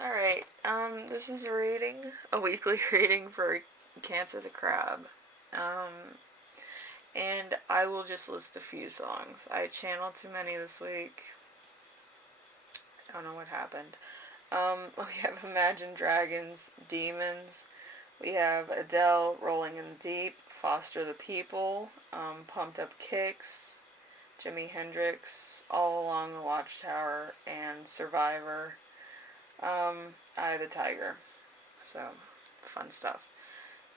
Alright, this is a weekly reading for Cancer the Crab. And I will just list a few songs. I channeled too many this week. I don't know what happened. We have Imagine Dragons, Demons. We have Adele, Rolling in the Deep, Foster the People, Pumped Up Kicks, Jimi Hendrix, All Along the Watchtower, and Survivor. Eye of the Tiger. So, fun stuff.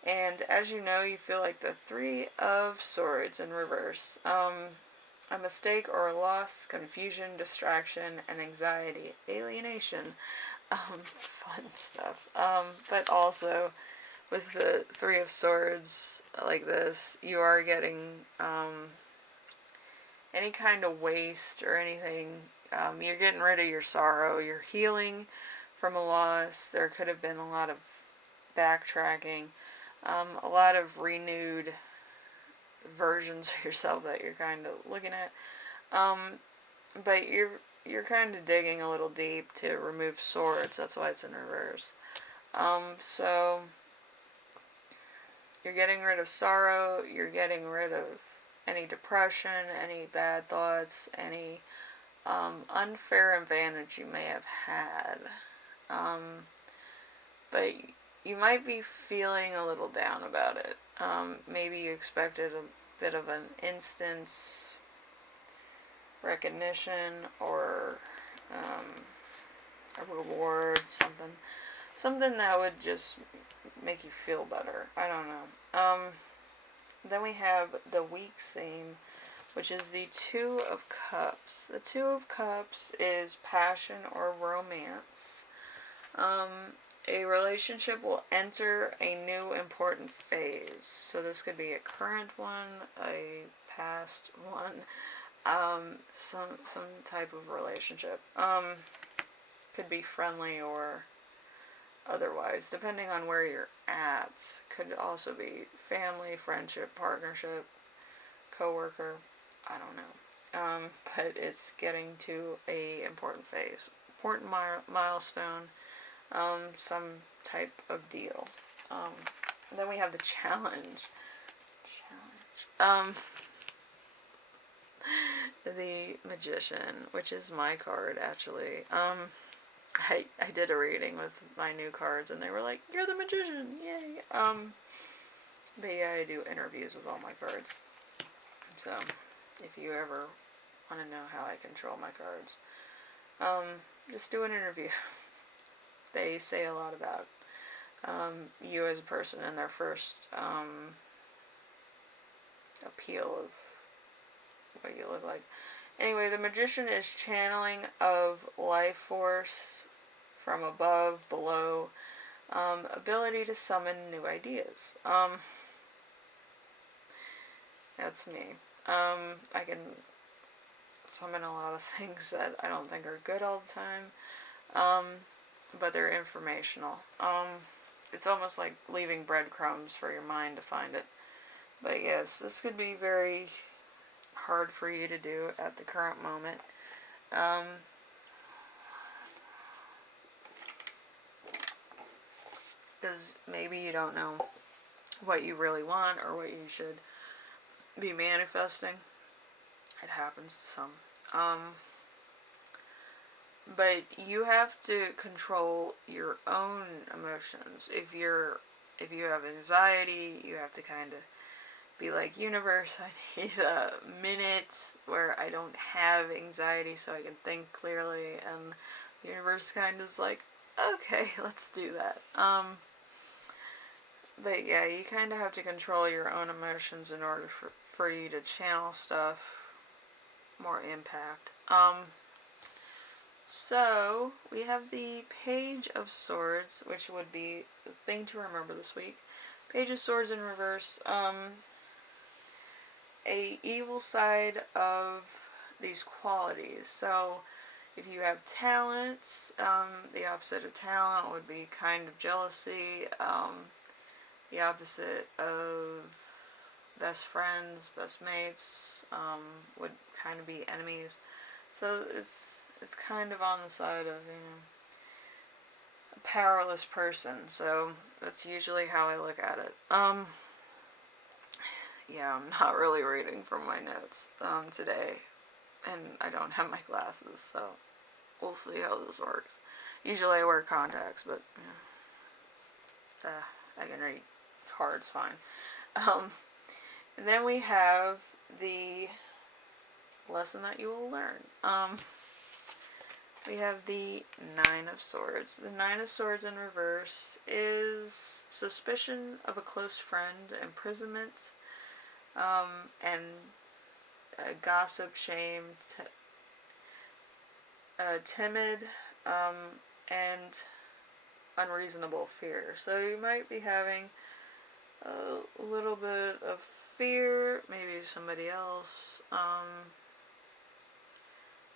And as you know, you feel like the Three of Swords in reverse. A mistake or a loss, confusion, distraction, and anxiety, alienation. Fun stuff. But also, with the Three of Swords like this, you are getting any kind of waste or anything. You're getting rid of your sorrow. You're healing from a loss. There could have been a lot of backtracking, a lot of renewed versions of yourself that you're kind of looking at. But you're kind of digging a little deep to remove swords. That's why it's in reverse. So you're getting rid of sorrow. You're getting rid of any depression, any bad thoughts, any unfair advantage you may have had. But you might be feeling a little down about it. Maybe you expected a bit of an instant recognition or a reward, something that would just make you feel better. I don't know. Then we have the week's theme, which is the Two of Cups. The Two of Cups is passion or romance. A relationship will enter a new important phase. So this could be a current one, a past one, some type of relationship. Could be friendly or otherwise, depending on where you're at. Could also be family, friendship, partnership, coworker. I don't know. But it's getting to a important phase, important milestone, some type of deal. Then we have the challenge. The Magician, which is my card actually. I did a reading with my new cards, and they were like, "You're the magician, yay!" But yeah, I do interviews with all my cards. So, if you ever want to know how I control my cards, just do an interview. They say a lot about you as a person and their first appeal of what you look like. Anyway, the Magician is channeling of life force from above, below, ability to summon new ideas. That's me. I can summon a lot of things that I don't think are good all the time, but they're informational. It's almost like leaving breadcrumbs for your mind to find it. But yes, this could be very hard for you to do at the current moment. Because maybe you don't know what you really want or what you should be manifesting. It happens to some. But you have to control your own emotions. If you have anxiety, you have to kind of be like, universe, I need a minute where I don't have anxiety so I can think clearly, and the universe kind of is like, okay, let's do that. But yeah, you kind of have to control your own emotions in order for you to channel stuff more impact. So we have the Page of Swords, which would be the thing to remember this week. Page of Swords in reverse. A evil side of these qualities. So if you have talents, the opposite of talent would be kind of jealousy. The opposite of best friends, best mates, would kind of be enemies. So it's kind of on the side of, a powerless person. So that's usually how I look at it. Yeah, I'm not really reading from my notes today, and I don't have my glasses, so we'll see how this works. Usually I wear contacts, but I can read cards fine. And then we have the lesson that you will learn. We have the Nine of Swords. The Nine of Swords in reverse is suspicion of a close friend, imprisonment, and gossip, shame, timid, and unreasonable fear. So you might be having a little bit of fear, maybe somebody else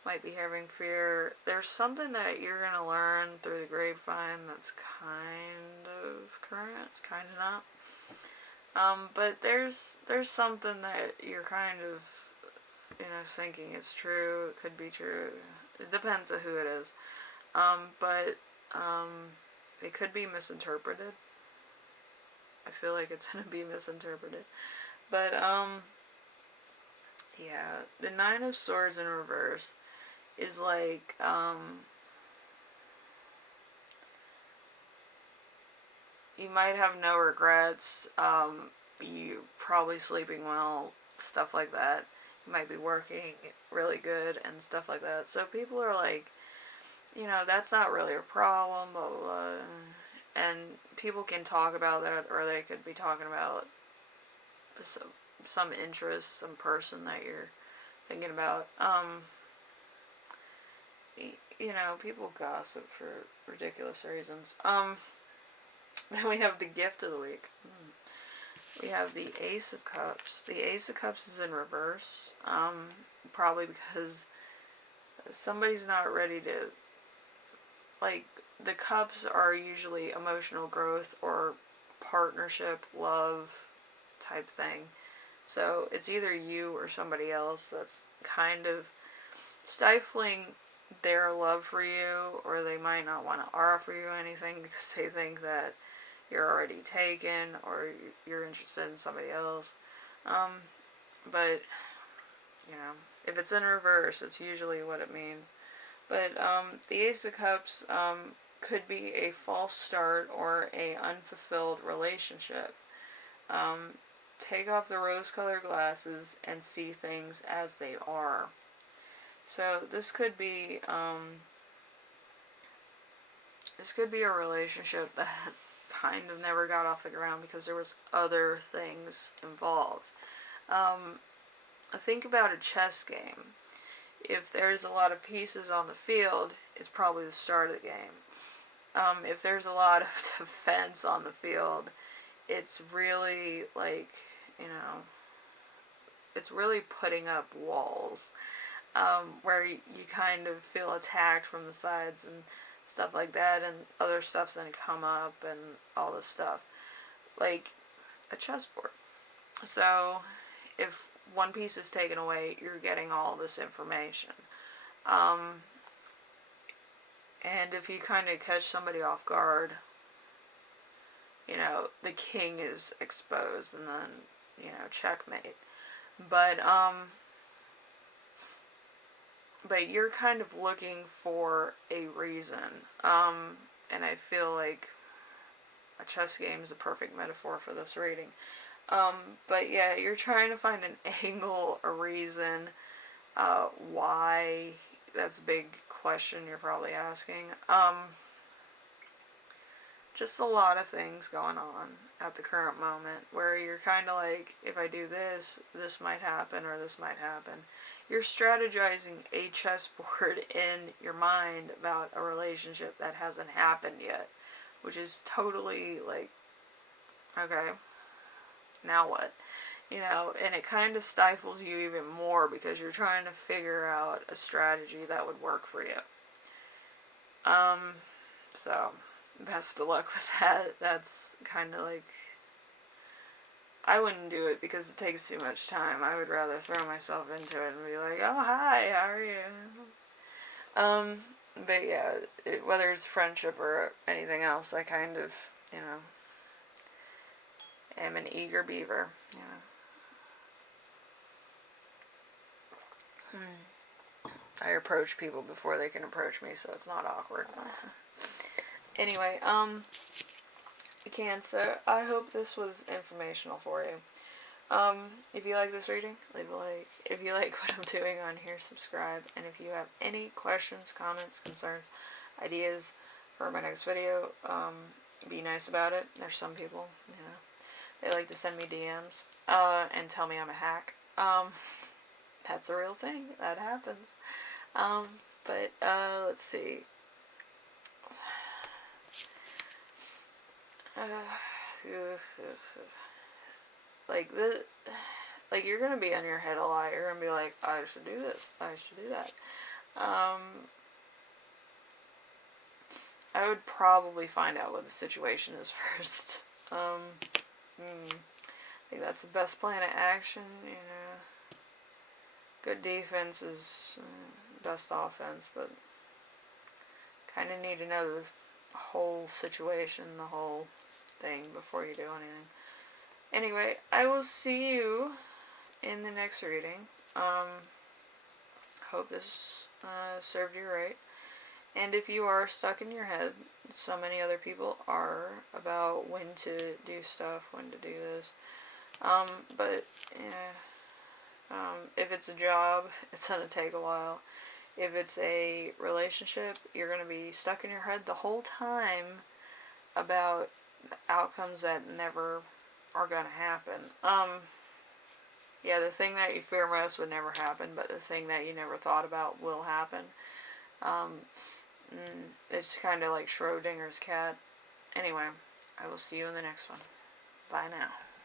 might be having fear. There's something that you're going to learn through the grapevine that's kind of current, kind of not. But there's something that you're kind of, thinking is true. It could be true. It depends on who it is. But it could be misinterpreted. I feel like it's going to be misinterpreted. But, yeah, the Nine of Swords in reverse is like, you might have no regrets, you probably sleeping well, stuff like that. You might be working really good and stuff like that. So people are like, that's not really a problem, blah, blah, blah. And people can talk about that, or they could be talking about some interest, some person that you're thinking about. People gossip for ridiculous reasons. Then we have the gift of the week. We have the Ace of Cups. The Ace of Cups is in reverse. Probably because somebody's not ready to, the cups are usually emotional growth or partnership, love type thing. So it's either you or somebody else that's kind of stifling their love for you, or they might not want to offer you anything because they think that you're already taken or you're interested in somebody else. But, if it's in reverse, it's usually what it means. But the Ace of Cups could be a false start or a unfulfilled relationship. Take off the rose-colored glasses and see things as they are. So this could be a relationship that kind of never got off the ground because there was other things involved. Think about a chess game. If there's a lot of pieces on the field, it's probably the start of the game. If there's a lot of defense on the field, it's really it's really putting up walls, where you kind of feel attacked from the sides and stuff like that, and other stuff's gonna come up and all this stuff. Like a chessboard. So if one piece is taken away, you're getting all this information. And if you kind of catch somebody off guard, the king is exposed and then, checkmate. But you're kind of looking for a reason. And I feel like a chess game is a perfect metaphor for this reading. But yeah, you're trying to find an angle, a reason, why. That's a big question you're probably asking. Just a lot of things going on at the current moment where you're kind of like, if I do this, this might happen or this might happen. You're strategizing a chessboard in your mind about a relationship that hasn't happened yet, which is totally like, okay, now what? And it kind of stifles you even more because you're trying to figure out a strategy that would work for you. So best of luck with that. That's kind of like, I wouldn't do it because it takes too much time. I would rather throw myself into it and be like, oh, hi, how are you? But yeah, whether it's friendship or anything else, I kind of, am an eager beaver. I approach people before they can approach me, so it's not awkward. Anyway, Cancer, I hope this was informational for you. If you like this reading, leave a like. If you like what I'm doing on here, subscribe. And if you have any questions, comments, concerns, ideas for my next video, be nice about it. There's some people, they like to send me DMs and tell me I'm a hack. That's a real thing. That happens. But let's see. Like you're gonna be on your head a lot. You're gonna be like, I should do this. I should do that. I would probably find out what the situation is first. I think that's the best plan of action. Good defense is best offense, but kind of need to know the whole situation, the whole thing before you do anything. Anyway, I will see you in the next reading. Hope this served you right. And if you are stuck in your head, so many other people are, about when to do stuff, when to do this. But if it's a job, it's going to take a while. If it's a relationship, you're going to be stuck in your head the whole time about outcomes that never are going to happen. Yeah, the thing that you fear most would never happen, but the thing that you never thought about will happen. It's kind of like Schrodinger's cat. Anyway, I will see you in the next one. Bye now.